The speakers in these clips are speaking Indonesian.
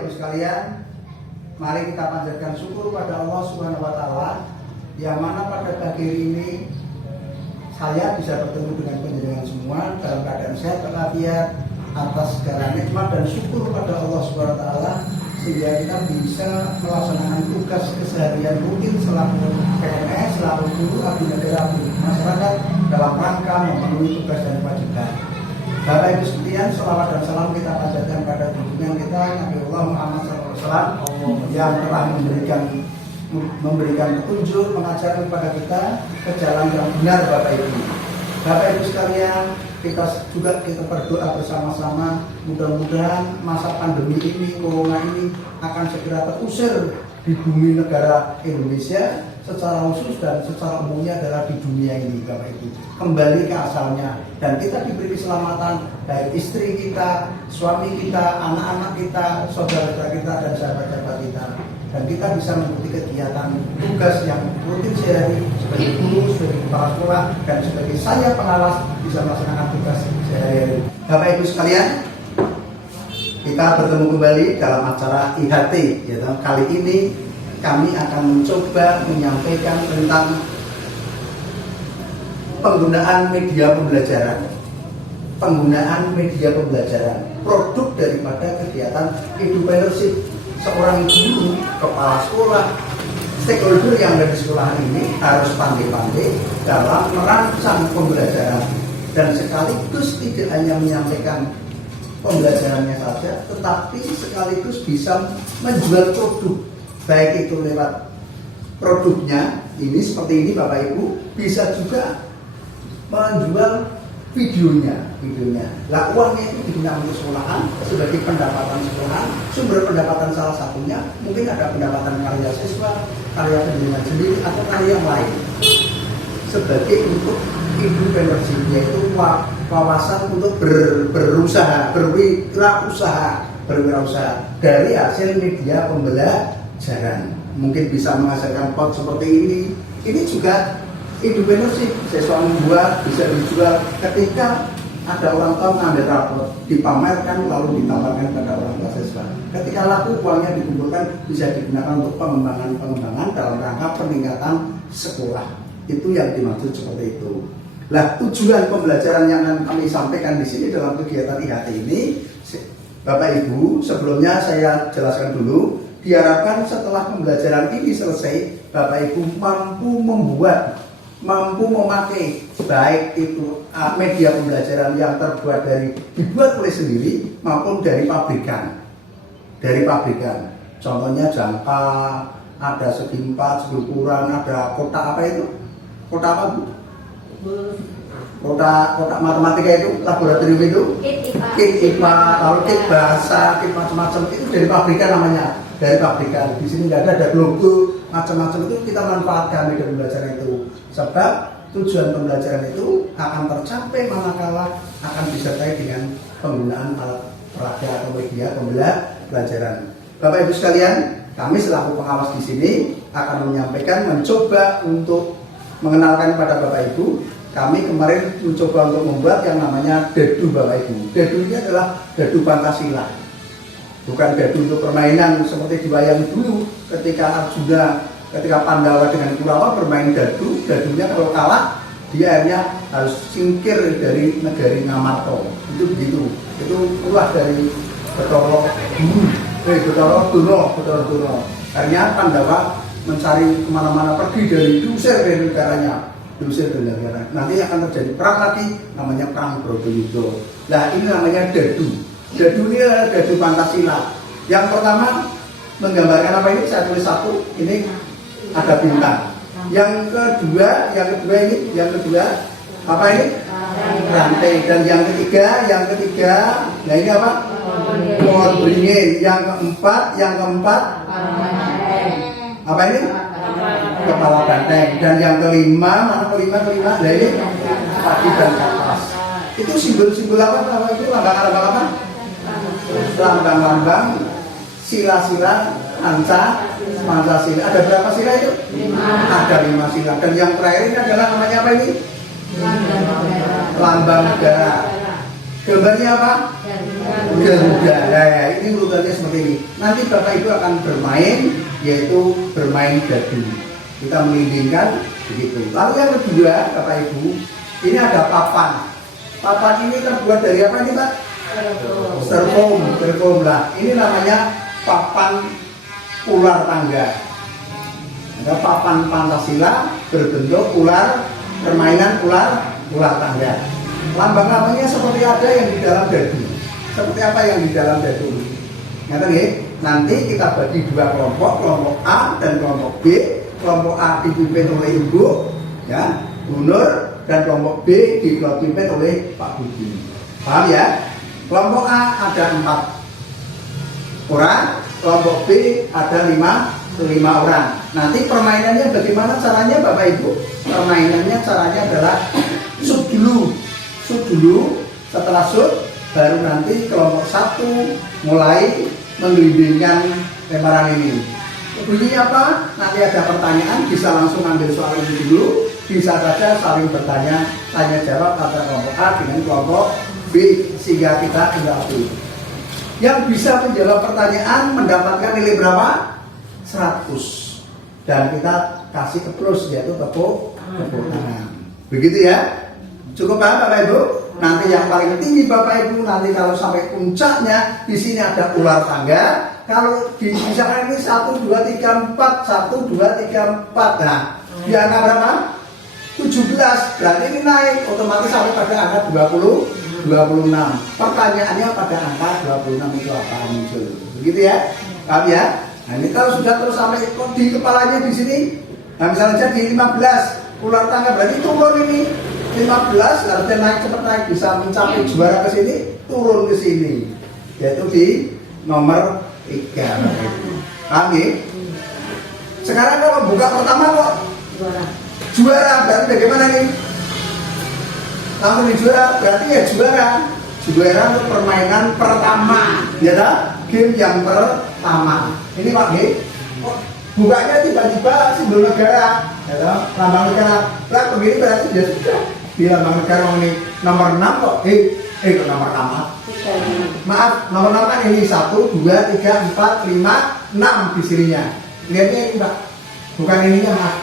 Bapak Ibu sekalian, mari kita panjatkan syukur pada Allah Subhanahu wa taala yang mana pada pagi ini saya bisa bertemu dengan panjenengan semua dalam keadaan sehat walafiat atas segala nikmat dan syukur pada Allah Subhanahu wa taala sehingga kita bisa melaksanakan tugas keseharian rutin selaku PNS, selaku guru, abdi negara, abdi masyarakat dalam rangka memenuhi tugas dan kewajiban. Bapak Ibu sekalian, selawat dan salam kita panjatkan pada junjungan kita Nabi Allah Muhammad SAW yang telah memberikan petunjuk, mengajarkan kepada kita ke jalan yang benar. Bapak Ibu sekalian, kita berdoa bersama-sama mudah-mudahan masa pandemi ini, corona ini akan segera terusir di bumi negara Indonesia secara khusus dan secara umumnya adalah di dunia ini. Bapak Ibu, kembali ke asalnya dan kita diberi keselamatan dari istri kita, suami kita, anak-anak kita, saudara-saudara kita dan sahabat-sahabat kita, dan kita bisa mengikuti kegiatan tugas yang rutin sehari sebagai guru, sebagai kepala sekolah, dan sebagai saya pengawas bisa melaksanakan tugas sehari-hari. Bapak Ibu sekalian, kita bertemu kembali dalam acara IHT. Kali ini kami akan mencoba menyampaikan tentang penggunaan media pembelajaran. Produk daripada kegiatan entrepreneurship seorang guru, kepala sekolah, stakeholder yang ada di sekolah ini harus pandai-pandai dalam merancang pembelajaran dan sekaligus tidak hanya menyampaikan pembelajarannya saja, tetapi sekaligus bisa menjual produk, baik itu lewat produknya ini seperti ini Bapak Ibu, bisa juga menjual videonya. Lah uangnya itu digunakan untuk sekolahan sebagai pendapatan sekolahan, sumber pendapatan salah satunya mungkin ada pendapatan karya siswa, karya pendidikan sendiri atau karya yang lain sebagai untuk entrepreneurship, yaitu wawasan untuk berwirausaha dari hasil media pembelajaran. Mungkin bisa menghasilkan pot seperti ini. Ini juga entrepreneurship, siswa membuat, bisa dijual ketika ada orang tua mengambil rapor, dipamerkan lalu ditawarkan pada orang tua siswa. Ketika laku, uangnya dikumpulkan bisa digunakan untuk pengembangan dalam rangka peningkatan sekolah. Itu yang dimaksud seperti itu. Lah, tujuan pembelajaran yang akan kami sampaikan di sini dalam kegiatan IHT ini, Bapak Ibu, sebelumnya saya jelaskan dulu, diharapkan setelah pembelajaran ini selesai, Bapak Ibu mampu memakai baik itu media pembelajaran yang dibuat oleh sendiri maupun dari pabrikan. Contohnya jangka, ada segi 4, segi ukuran, ada kotak apa itu? Kotak apa Bu? Kotak matematika itu, laboratorium itu, kit IPA, lalu kit bahasa, kit macam-macam itu dari pabrikan namanya, dari pabrikan. Di sini nggak ada logo macam-macam, itu kita manfaatkan media pembelajaran itu. Sebab tujuan pembelajaran itu akan tercapai manakala akan disertai dengan penggunaan alat peraga atau media pembelajaran. Bapak Ibu sekalian, kami selaku pengawas di sini akan mencoba untuk mengenalkan kepada Bapak Ibu. Kami kemarin mencoba untuk membuat yang namanya dadu Bapak Ibu. Dadu ini adalah dadu Pancasila, bukan dadu untuk permainan seperti di wayang dulu ketika Pandawa dengan Kurawa bermain dadu. Dadunya kalau kalah dia akhirnya harus singkir dari negari Ngamarto. Itu begitu. Itu ulah dari Betara Dono. Akhirnya Pandawa mencari kemana-mana, pergi dari diusir dari negaranya. Nanti akan terjadi perang lagi, namanya perang Brodayuda. Nah, ini namanya dadu. Dadu ini adalah dadu Pancasila. Yang pertama menggambarkan apa ini? Saya tulis satu. Ini ada bintang. Yang kedua apa ini? Rantai. Dan yang ketiga, nah ini apa? Pohon beringin. Yang keempat, apa ini? Kepala banteng. Dan yang kelima, nah ini kaki dan kapas. Itu simbol-simbol apa? Itu lambang-lambang apa? Lambang-lambang sila-sila Pancasila. Ada berapa sila itu? 5. Ada 5 sila. Dan yang terakhir ini adalah namanya apa ini? Lambang negara. Gambarnya apa? Garuda. Nah, ini urutannya seperti ini. Nanti Bapak Ibu akan bermain, yaitu bermain dadu. Kita melindingkan begitu. Lalu yang kedua, Bapak Ibu, ini ada papan. Papan ini terbuat dari apa ini, Pak? Styrofoam lah. Ini namanya papan ular tangga. Ada papan Pancasila berbentuk ular, permainan ular tangga. Lambang-lambangnya seperti ada yang di dalam dadu. Seperti apa yang di dalam dadu? Nanti kita bagi dua kelompok A dan kelompok B. Kelompok A dipimpin oleh Ibu, ya, Bu Nur, dan kelompok B dipimpin oleh Pak Budi. Paham ya? Kelompok A ada 4 orang, kelompok B ada 5 orang. Nanti permainannya bagaimana caranya, Bapak Ibu? Permainannya caranya adalah shoot dulu. Setelah shoot, baru nanti kelompok 1 mulai menggelindingkan lemparan ini. Bunyinya apa? Nanti ada pertanyaan, bisa langsung ambil soal ini dulu, bisa saja saling bertanya, tanya jawab antara kelompok A dengan kelompok B, sehingga kita jawab. Yang bisa menjawab pertanyaan mendapatkan nilai berapa? 100. Dan kita kasih ke plus, yaitu tepuk tangan. Begitu ya? Cukup paham Bapak Ibu? Nanti yang paling tinggi Bapak Ibu, nanti kalau sampai puncaknya di sini ada ular tangga. Kalau misalkan ini 1, 2, 3, 4, 1, 2, 3, 4. Nah, di angka berapa? 17. Berarti ini naik otomatis sampai pada angka 26. Pertanyaannya pada angka 26 itu apa muncul? Begitu ya? Paham ya? Nah, ini kalau sudah terus sampai di kepalanya di sini, nah misalnya di 15 ular tangga, berarti turun ini 15, harusnya naik cepat, naik bisa mencapai juara ke sini, turun ke sini, yaitu di nomor 3. Paham ya? Sekarang kalau buka pertama kok juara, berarti bagaimana nih? Langsung di juara, berarti ya juara untuk permainan pertama, ya dah? Game yang pertama. Ini Pak G, bukanya tiba-tiba simbol negara, ya dah? Lambang negara. Lah begini berarti ya sudah. Di lambang negara ini nomor 6 kok? Kok nomor 6? Maaf, nomor 6 kan ini 1, 2, 3, 4, 5, 6 di sininya. Lihatnya ini Pak, bukan ininya Mas.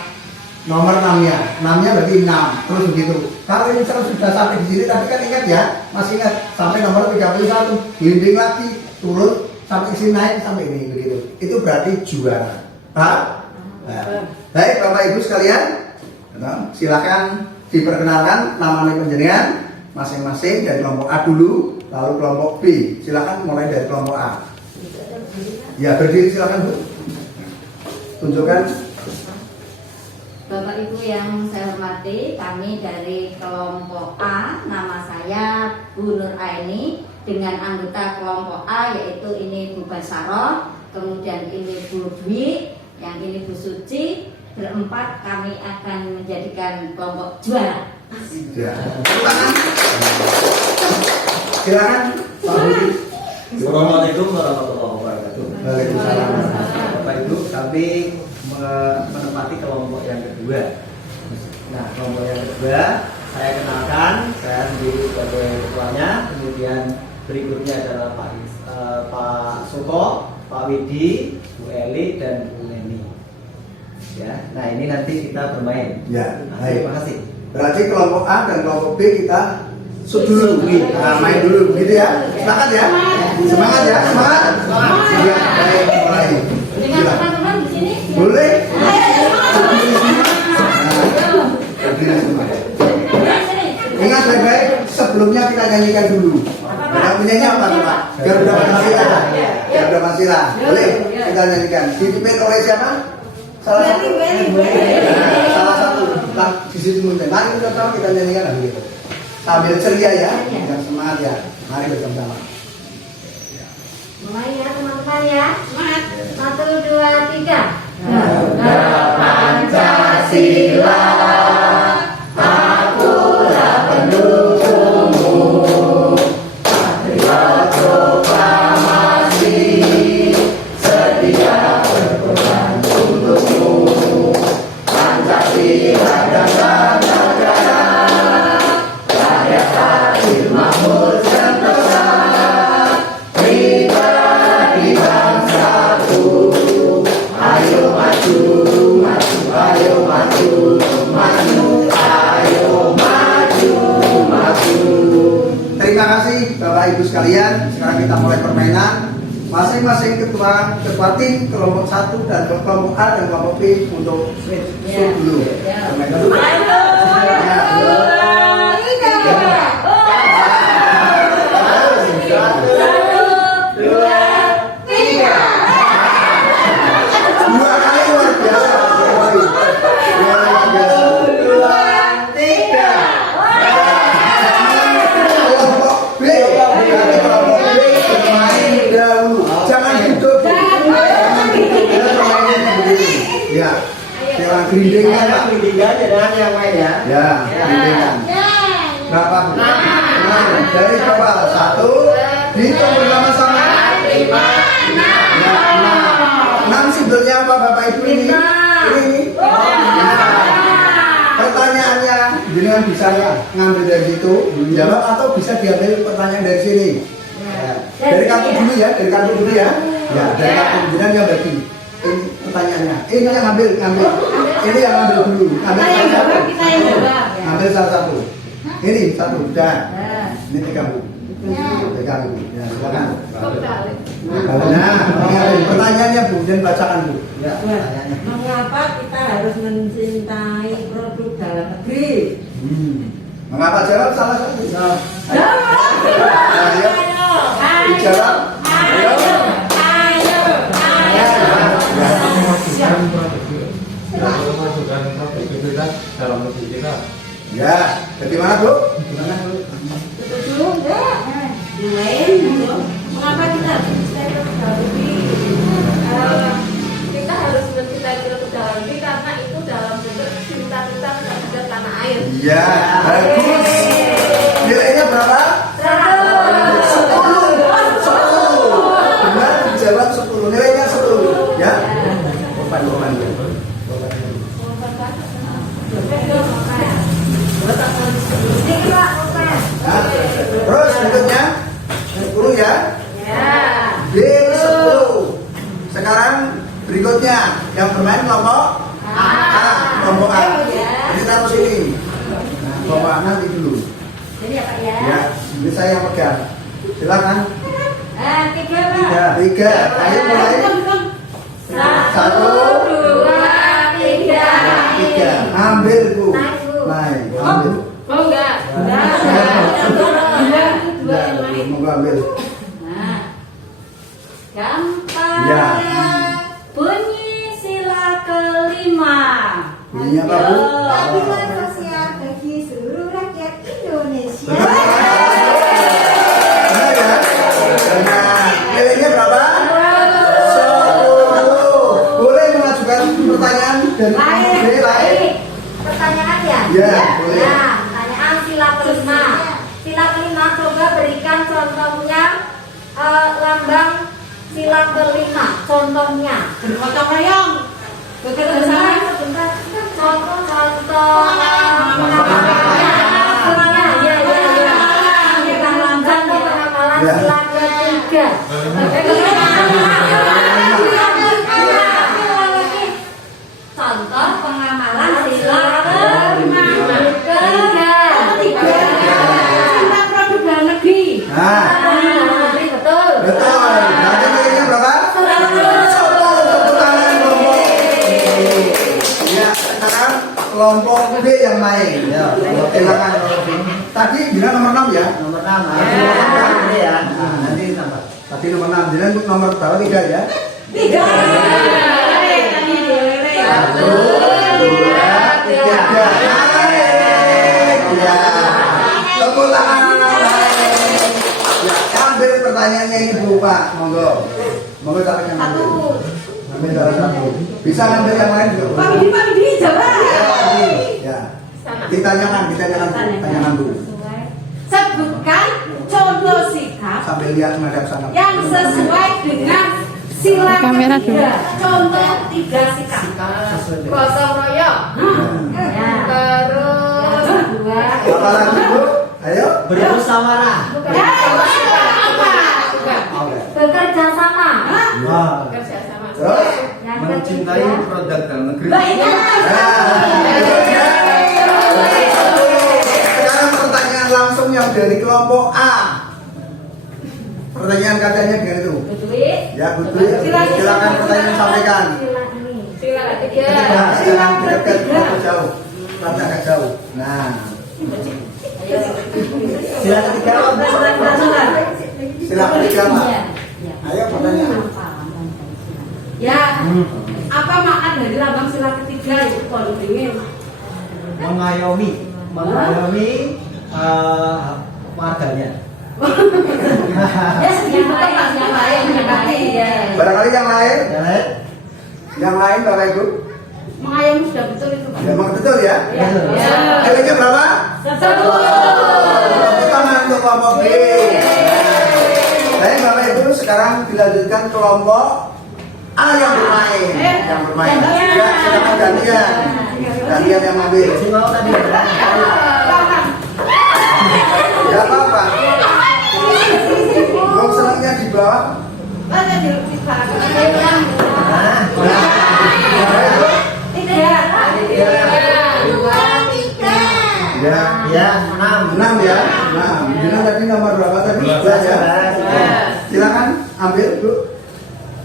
Nomor 6-nya, 6-nya berarti 6, terus begitu. Kalau ini sudah sampai di sini, tadi kan ingat ya, masih ingat sampai nomor 31, gelinding lagi, turun sampai sini, naik sampai ini begitu. Itu berarti juara. Paham? Nah, baik Bapak Ibu sekalian, silakan diperkenalkan nama penjenengan masing-masing dari kelompok A dulu, lalu kelompok B. Silakan mulai dari kelompok A. Ya, berdiri silakan Bu. Tunjukkan. Bapak Ibu yang saya hormati, kami dari kelompok A, nama saya Bu Nur Aini, dengan anggota kelompok A yaitu ini Bu Basaro, kemudian ini Bu Dwi, yang ini Bu Suci. Berempat kami akan menjadikan kelompok juara. Ya. Silakan Pak Budi. Assalamualaikum warahmatullahi wabarakatuh. Waalaikumsalam. Bapak Ibu, kami menempati kelompok yang kedua. Nah, kelompok yang kedua saya kenalkan, saya sendiri sebagai ketuanya. Kemudian berikutnya adalah Pak Suko, Pak Widi, Bu Eli, dan Bu Neni. Ya, nah ini nanti kita bermain. Ya, nah, baik. terima kasih. Berarti kelompok A dan kelompok B kita dulu, main dulu, gitu ya. Semangat ya, semangat ya, semangat. Ya, baik, mulai. Dengan teman-teman di sini. Boleh. Ingat baik-baik, sebelumnya kita nyanyikan dulu. Yang penyanyi apa Pak? Garuda Pancasila. Garuda Pancasila. Boleh kita nyanyikan. Dipimpin oleh siapa? Salah satu. Salah satu. Di situ mungkin. Mari kita tahu kita nyanyikan lagi gitu. Sambil ceria ya, dan semangat ya. Mari bersama-sama. Mulai ya teman-teman ya. Semangat. 1, 2, 3. Garuda Pancasila, akulah pendukungmu, patriot proklamasi, setia berkorban untukmu, Pancasila dan negara, rakyat adil makmur sentosa, ketua tim kelompok 1 dan kelompok A dan kelompok B untuk switch dulu. Ya. Dua kali luar biasa. Luar biasa. Kelompok B, berarti kelompok B bermain dahulu. Jangan duduk. Ya, jangan gerindengan Pak. Perindingan dengan yang lain ya. Ya, gerindengan. Berapa? Dari berapa? 1. Dihitung bersama-sama. Ya, 6 simbolnya apa Bapak Ibu ini? Ini. Pertanyaannya, jenengan bisa nggak ngambil dari situ, jawab atau bisa diambil pertanyaan dari sini. Ya. Dari kartu dulu ya, dari kartu dulu ya. Ya, dari kartu jenengan yang bagi. Ini pertanyaannya. Ini yang ngambil. Ini yang ngambil dulu. Ambil salah satu. Ambil salah satu. Ini satu, sudah. Ini 3 Bu. 3 Bu. Ya, silakan. Nah, pertanyaannya Bu, dan bacakan Bu. Ya, pertanyaannya. Mengapa kita harus mencintai produk dalam negeri? Mengapa jawab salah satu? Jawab. Ayo. Dijawab. Ayo. Memasukkan produktivitas dalam negeri kita. Ya, bagaimana Bu? Gimana Bu? Setuju enggak? Mengapa kita harus mencintai produk dalam negeri? Kita harus mencintai produk dalam negeri karena itu dalam bentuk cinta kita terhadap tanah air. Iya, bagus. Nilainya berapa? 10. Benar dijawab 10. Nilainya 10. Ya. Bapak. Nah, terus berikutnya 10 ya. B10. Sekarang berikutnya yang bermain kelompok A. Kelompok A. Ini taruh sini. Nah, kelompok A nanti dulu. Jadi ya Pak ya. Ya, ini saya yang pegang. Silakan. 3 Pak. 3. Ayo mulai. 1, 3. Ambil Bu. Naik. Ambil. Oh enggak. Ya, mau ambil. Nah, gampang. Ya. Bunyi sila kelima. Bunyinya apa Bu? Keadilan sosial bagi seluruh rakyat Indonesia. Benar ya? Nah, nilainya berapa? 10. Boleh mengajukan pertanyaan dari lain? Pertanyaan ya? Ya, boleh. Nah, pertanyaan sila kelima. Sila kelima coba berikan contohnya lambang sila kelima. Contohnya. Bergotong royong. Bekerja sama. Sebentar. Contoh penamalannya. Ya. Contoh penamalan Ya. sila ketiga. Contoh pengamalan sila ketiga. Cinta produk dalam negeri. Nah, Betul. betul. Nanti nilainya berapa? 10. Tepuk tangan kelompok. Ya, sekarang kelompok B yang main. Ya, silakan kelompok B. Tadi bilang nomor 6 ya? Nomor 6. Ini ya. Nah, nanti tambah. Tadi nomor 6, jadi nomor berapa? 3 ya? 3. 1, 2, 3. Naik. Ya. Tepuk tangan. Ya, ambil pertanyaannya ini Bu Pak, monggo. Monggo silakan ambil. Ambil salah satu. Bisa ngambil yang lain juga. Pak Bidi jawab. Ya. Ditanyakan Bu. Sebutkan contoh sikap Sambil lihat menghadap sana. yang sesuai dengan sila Kamera ketiga. Contoh 3 sikap. Gotong royong. Ya. Terus Apa lagi Bu? Ayo. Bermusyawarah. Oke. Bekerja sama. Wah. Kerja sama. Terus? Yang Mencintai ketiga. produk dalam negeri. Sekarang pertanyaan langsung yang dari kelompok A. Pertanyaan katanya dengan itu. Duit. Ya, Bu Dwi, silakan pertanyaan sampaikan. Sila ketiga. Nah, silakan dekat agak jauh. Karena agak jauh. Nah, Sila ketiga. silakan ketiga, Pak. Iya. Ayo pertanyaan. Ya, apa makna dari lambang sila ketiga itu kalau dingin? Mengayomi warganya. Ya segitu kan yang lain ya. Barangkali yang lain, Ya, yang lain Bapak Ibu. Mengayomi sudah betul itu Pak. Memang betul ya. Ya. Nilainya berapa? 10. Tepuk tangan untuk kelompok B. Baik Bapak Ibu, sekarang dilanjutkan kelompok A yang bermain. Yang bermain. Ya, silakan gantian. Gantian yang ambil. si mau tadi. Ya apa-apa. Belum senangnya di bawah. Ada di sana. Nah, Ya, ya 6. 6 ya. 6. Dina tadi nomor berapa tadi? 11 ya. Silakan ambil, Bu.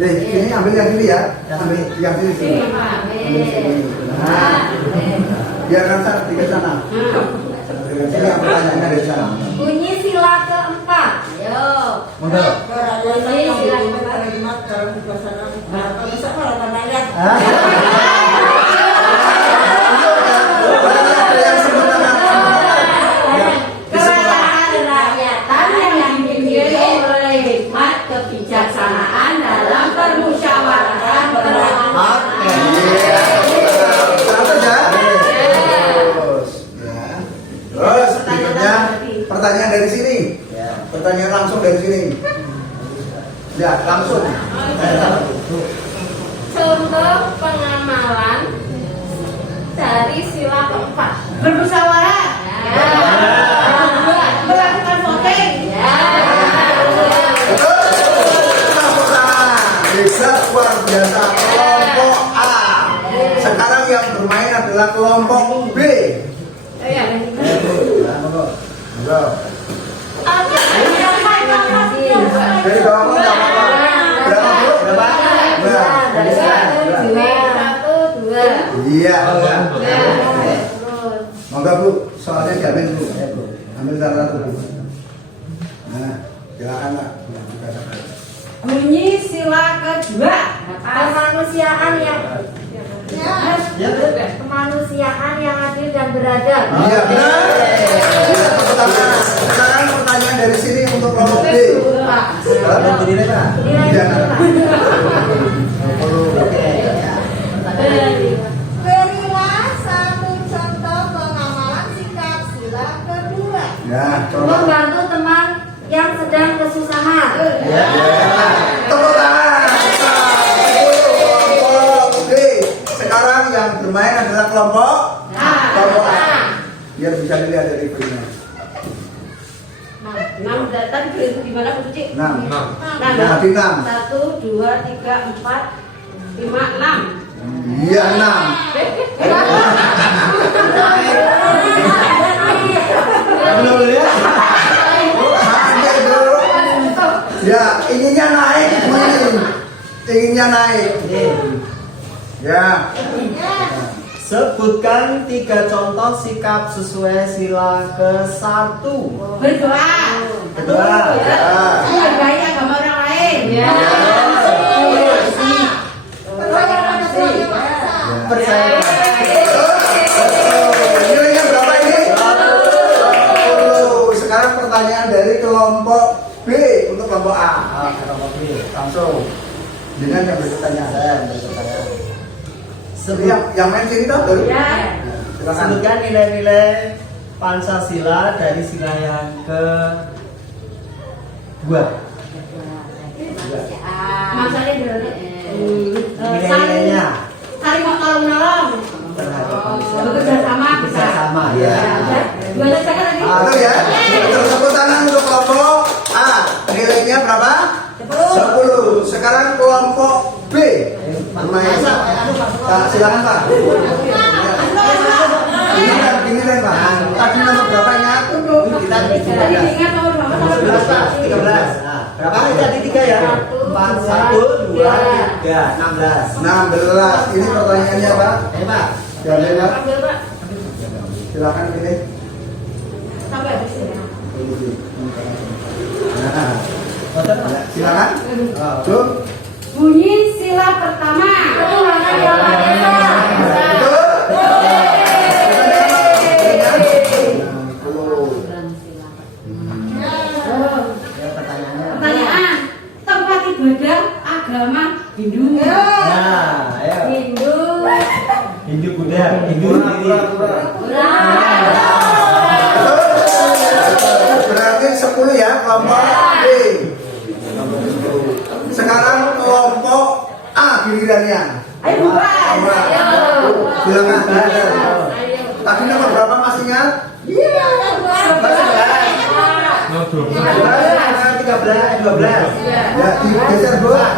Ini ambil yang ini ya. Ambil yang ini sini. Ambil sini. Nah, biarkan sana tiga sana. Ini yang pertanyaannya dari sana. Bunyi sila keempat. Ayo. Monggo. Bunyi sila keempat. Ada yang sebut nama. Kerajaan kerakyatan yang dipimpin oleh hikmat kebijaksanaan dalam permusyawaratan berlaku. Satu ya. Terus, ya. Terus berikutnya pertanyaan dari sini. Ya. Pertanyaan langsung dari sini. Ya, langsung. Contoh pengamalan dari sila keempat. Bermusyawarah. Ya. Melakukan voting. Betul. Tepuk tangan. Bisa luar biasa kelompok A. Sekarang yang bermain adalah kelompok B. Ya. Ya, monggo. Monggo. Oke. Dari bawah pun tak apa-apa. Berapa Bu? Berapa? Dua. Satu, dua. Iya. Iya. Ya. Monggo Bu, soalnya diambil Bu. Ambil salah satu Bu. Nah, silakan Pak. Bunyi sila kedua. Kemanusiaan yang kemanusiaan yang adil dan beradab. Iya benar. Iya, tepuk tangan. Sekarang pertanyaan dari sini untuk kelompok B. Kalau berdiri, Pak. Iya. Berilah satu contoh pengamalan sikap sila kedua. Ya, coba. Membantu teman yang sedang kesusahan. Ya. Tepuk tangan. Kelompok B. Sekarang yang bermain adalah kelompok A. Biar bisa dilihat dari filmnya. 6 tadi beli gimana Bu Cici? 6. Nah, Jadi 6. 1, 2, 3, 4, 5, 6. Iya 6. Belum lihat. Sampai dulu. Ya, inginnya naik bunyi. Inginnya naik. Ya. Sebutkan 3 contoh sikap sesuai sila ke-1. Berdoa. Kedua. Ya. Menghargai agama orang lain. Ya. Percaya. Nilainya berapa ini? 20. Sekarang pertanyaan dari kelompok B untuk kelompok A. Langsung dengan yang bertanya. Yang main sini tahu baru? Ya. Silakan. Sebutkan nilai-nilai Pancasila dari sila yang ke-2. Maksudnya berarti Nilai-nilainya saling tolong menolong. terhadap manusia. Bekerja sama. Bekerjasama, ya. Gimana saya lagi? Itu ya. Tepuk tangan untuk kelompok A. Nilainya berapa? 10. Sekarang kelompok B bermain. Silakan Pak. Ini kan Pak. Tadi nomor berapa ingat? Kita Jadi ingat nomor berapa? 11, Pak. 13. Nah, Berapa kali tadi 3 ya? 4, 1, 2, 3, 16. 16. Ini pertanyaannya Pak. Pak. Jangan Pak. Ambil Pak. Silakan pilih. Sampai habis ya. Nah, Betul. silakan. Jom. Bunyi sila pertama. Betul banget ya Pak Desa. Betul. Ya, pertanyaannya. Pertanyaan, tempat ibadah agama Hindu. Nah, ayo. Hindu. Hindu Buddha, Hindu sendiri. Berarti 10 ya kelompok B. Sekarang kelompok A gilirannya. Ayo buka. Silakan. Tadi nomor berapa masih ingat? No, 12. 13, 12. Ya, digeser Bu. Nah,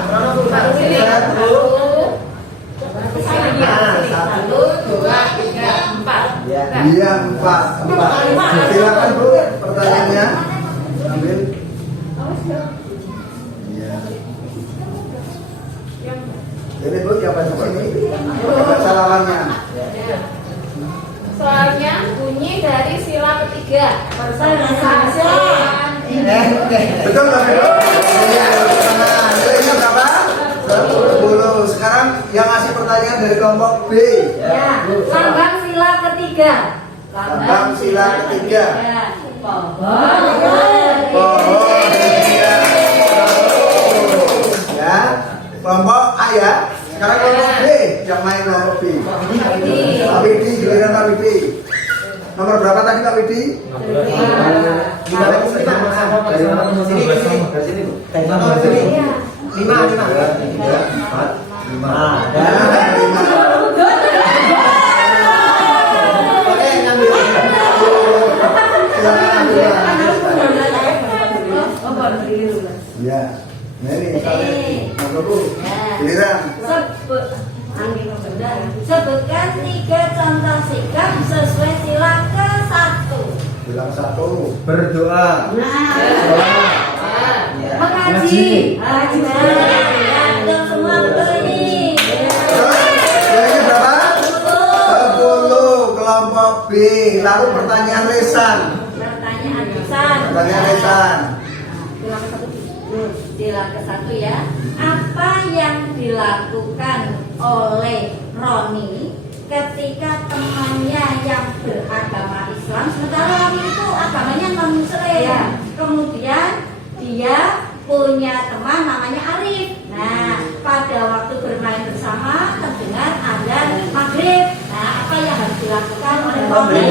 1, 2, 3, 4. Ya. Iya, 4. Silakan Bu, pertanyaannya. Ambil. Iya. Jadi Bu, yang baca ini baca lawannya. Soalnya bunyi dari sila ketiga. Betul nggak Bu? Iya. Nah, nilainya berapa? 10. Sekarang yang ngasih pertanyaan dari kelompok B. Ya, lambang sila ketiga. Lambang sila ketiga. Pohon. Iya. Ya, kelompok A ya. Sekarang kelompok B yang main kelompok B. Pak Widi, giliran Pak Widi. Nomor berapa tadi Pak Widi? 5. Ya, ini nomor Bu. Giliran. Sebutkan 3 contoh sikap sesuai sila ke-1. Bilang 1. Berdoa. Mengaji. Ada semua betul ini. Nilainya berapa? 10. Kelompok B. Lalu pertanyaan lesan. Pertanyaan lisan. Pertanyaan lesan. Sila ke-1 ya. Apa yang dilakukan oleh Roni ketika temannya yang beragama Islam, sementara Roni itu agamanya non-Muslim, kemudian dia punya teman namanya Arif. Nah, pada waktu bermain bersama terdengar azan maghrib. Nah, apa yang harus dilakukan oleh Roni?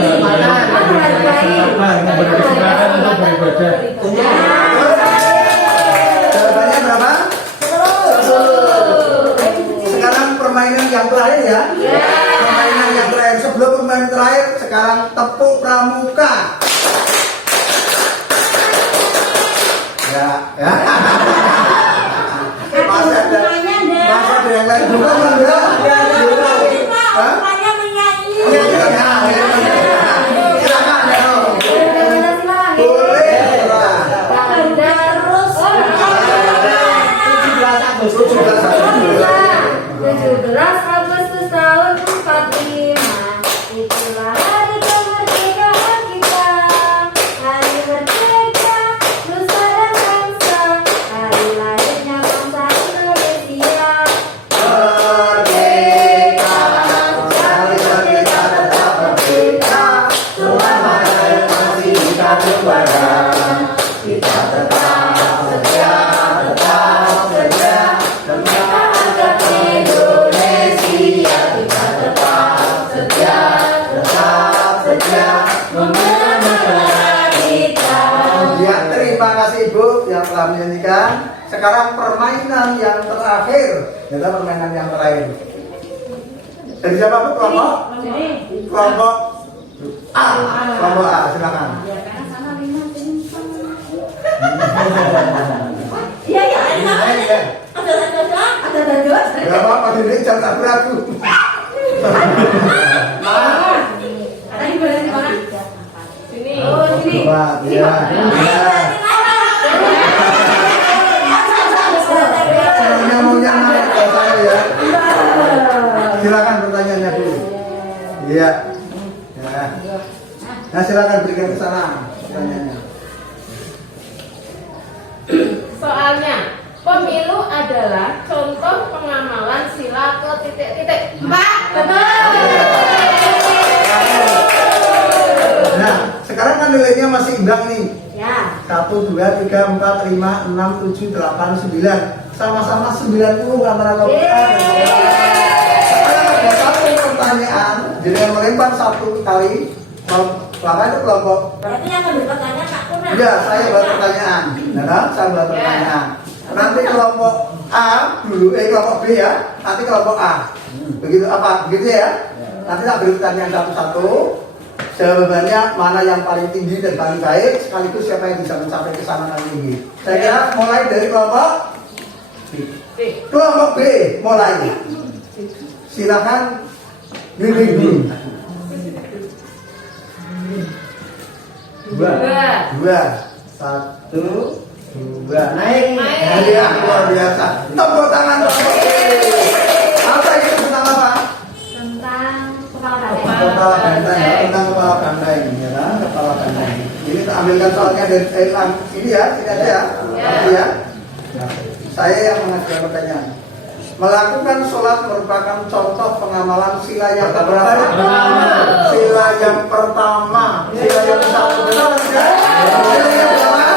Berkesempatan untuk beribadah. Jawabannya berapa? 10. Sekarang permainan yang terakhir ya. Permainan yang terakhir. Sebelum permainan terakhir, sekarang tepuk pramuka. Ya, ya. Masih ada yang lain juga ada. Hah? Silakan ya. Boleh. Terus 17 Agustus tahun 45 itulah hari kemerdekaan kita, hari merdeka nusa dan bangsa, hari lahirnya bangsa Indonesia. Merdeka, hari merdeka tetap merdeka, selama yang masih kita berbeda, kita tetap setia, demi harkat Indonesia, kita tetap setia, membela negara kita. Ya, terima kasih Ibu yang telah menyanyikan. Sekarang permainan yang terakhir, adalah permainan yang terakhir. Dari siapa Bu kelompok? Kelompok A. Kelompok A, silakan. Ya karena sama 5 jenis sama. Iya, ada Gak apa-apa, Dede, jangan tak beragu. Tadi berarti mana? Sini. Oh, sini. Coba, ya. Silakan pertanyaannya dulu. Iya. Ya. Nah, silakan berikan ke sana pertanyaannya. Soalnya, pemilu adalah contoh pengamalan sila ke titik-titik. Mbak, betul. Nah, sekarang kan nilainya masih imbang nih. Ya. 1, 2, 3, 4, 5, 6, 7, 8, 9. Sama-sama 90 antara kelompok A dan kelompok B. Sekarang ada satu pertanyaan, jadi yang melempar satu kali, maka itu kelompok. Berarti yang memberi pertanyaan Kak Kuna. Ya, saya buat pertanyaan. Nah, saya buat pertanyaan. Nanti kelompok A dulu, kelompok B ya. Nanti kelompok A. Begitu apa? Begitu ya. Nanti tak beri pertanyaan satu-satu. Jawabannya mana yang paling tinggi dan paling baik, sekaligus siapa yang bisa mencapai ke sana paling tinggi. Saya kira mulai dari kelompok B. Kelompok B mulai. Silakan bimbing. Dua, 1, 2, naik. Ya, luar biasa. Tepuk tangan. Apa itu tentang apa? Tentang kepala Kepala banteng, ya, tentang kepala banteng, ya kan? Kepala banteng. Ini kita ambilkan soalnya dari ini ya, ini aja ya. Ya. Nah, saya yang mengajukan pertanyaan. Melakukan sholat merupakan contoh pengamalan sila yang keberapa? Sila yang pertama. Sila yang satu benar tidak? Sila yang berapa?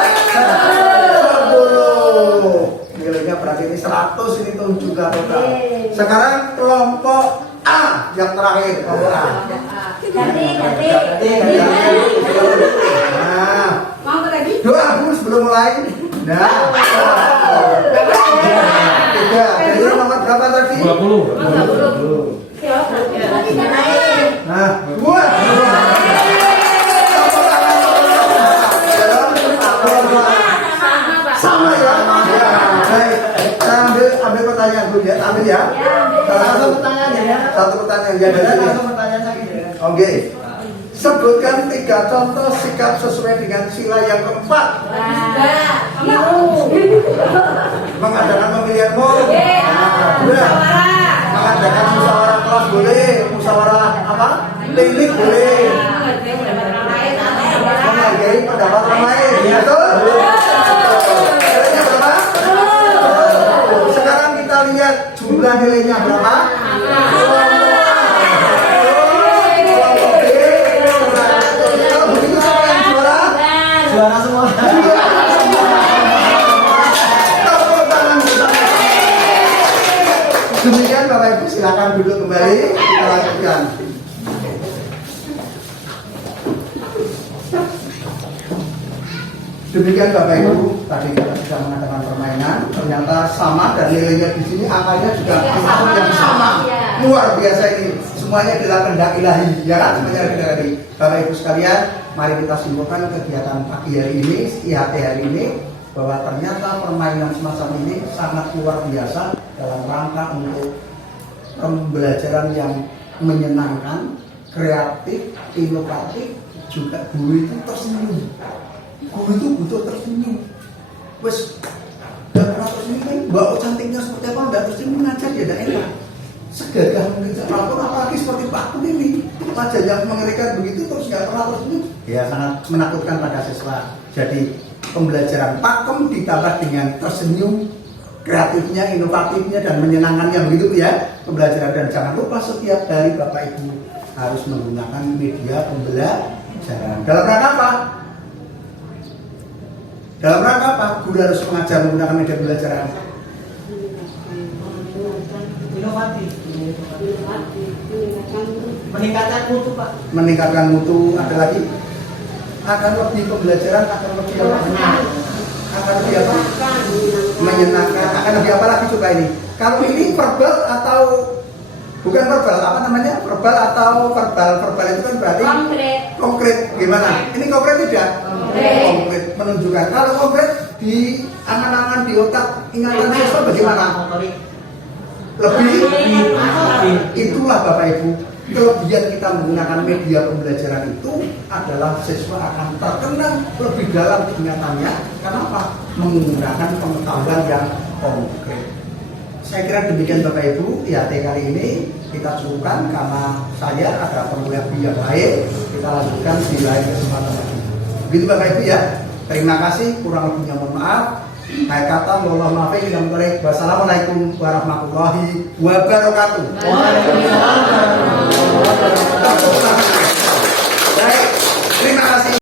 10. Nilainya berarti ini 100, ini 7 total. Sekarang kelompok A yang terakhir, kelompok A. ganti Nah, Mau lagi? doa dulu sebelum mulai. Nah, 3. Jadi nomor berapa tadi? 20. 20. tapi nggak naik. Nah, 2. Sama ya. Ya, baik. Saya ambil pertanyaan dulu ya. Ambil ya. Satu pertanyaan ya. Satu pertanyaan ya dari sini. Satu pertanyaan lagi ya. Oke. Sebutkan 3 contoh sikap sesuai dengan sila yang keempat. Mengadakan pemilihan umum. Mengadakan musyawarah kelas boleh, musyawarah apa? Teknik boleh. Menghargai pendapat orang lain. Betul? Nilainya berapa? Sekarang kita lihat jumlah nilainya berapa? Kelompok B. Kalau begitu siapa yang juara? Juara semua. Demikian Bapak Ibu, silakan duduk kembali, kita lanjutkan. Demikian Bapak Ibu, tadi kita sudah mengadakan permainan, ternyata sama dan nilainya di sini angkanya juga termasuk yang sama. Luar biasa ini, semuanya adalah kehendak ilahi, ya kan? Semuanya adalah kehendak ilahi. Bapak Ibu sekalian, mari kita simpulkan kegiatan pagi hari ini, IHT hari ini, bahwa ternyata permainan semacam ini sangat luar biasa dalam rangka untuk pembelajaran yang menyenangkan, kreatif, inovatif, juga guru itu tersenyum. Guru itu butuh tersenyum. Wes, gak pernah tersenyum kan? Mbak cantiknya seperti apa? Gak tersenyum ngajar ya, gak enak. Segagah mungkin apapun, apalagi seperti Pak Kun ini, wajah yang mengerikan begitu terus gak pernah tersenyum. Ya sangat menakutkan pada siswa. Jadi pembelajaran pakem ditambah dengan tersenyum, kreatifnya, inovatifnya dan menyenangkannya begitu ya pembelajaran. Dan jangan lupa setiap hari Bapak Ibu harus menggunakan media pembelajaran. Dalam rangka apa? Dalam rangka apa? Guru harus mengajar menggunakan media pembelajaran. Inovatif. Meningkatkan mutu Pak. Meningkatkan mutu, ada lagi akan lebih pembelajaran akan lebih apa? Akan lebih apa? Menyenangkan. Akan lebih apa lagi coba ini? Kalau ini verbal atau bukan verbal, apa namanya? Verbal atau verbal? Verbal itu kan berarti konkret. Gimana? Ini konkret tidak? Konkret. Menunjukkan. Kalau konkret di angan-angan di otak ingatan siswa bagaimana? Lebih. Itulah Bapak Ibu. Kelebihan kita menggunakan media pembelajaran itu adalah siswa akan terkenal lebih dalam ingatannya. Kenapa? Menggunakan pengetahuan yang konkret. saya kira demikian Bapak Ibu. IHT kali ini kita cukupkan karena saya ada pemulihan yang lain. Kita lanjutkan di lain kesempatan lagi. Begitu Bapak Ibu ya. Terima kasih. Kurang lebihnya mohon maaf. Baik kata, mohon maaf. Wassalamualaikum warahmatullahi wabarakatuh. Waalaikumsalam warahmatullahi wabarakatuh. Baik, terima kasih.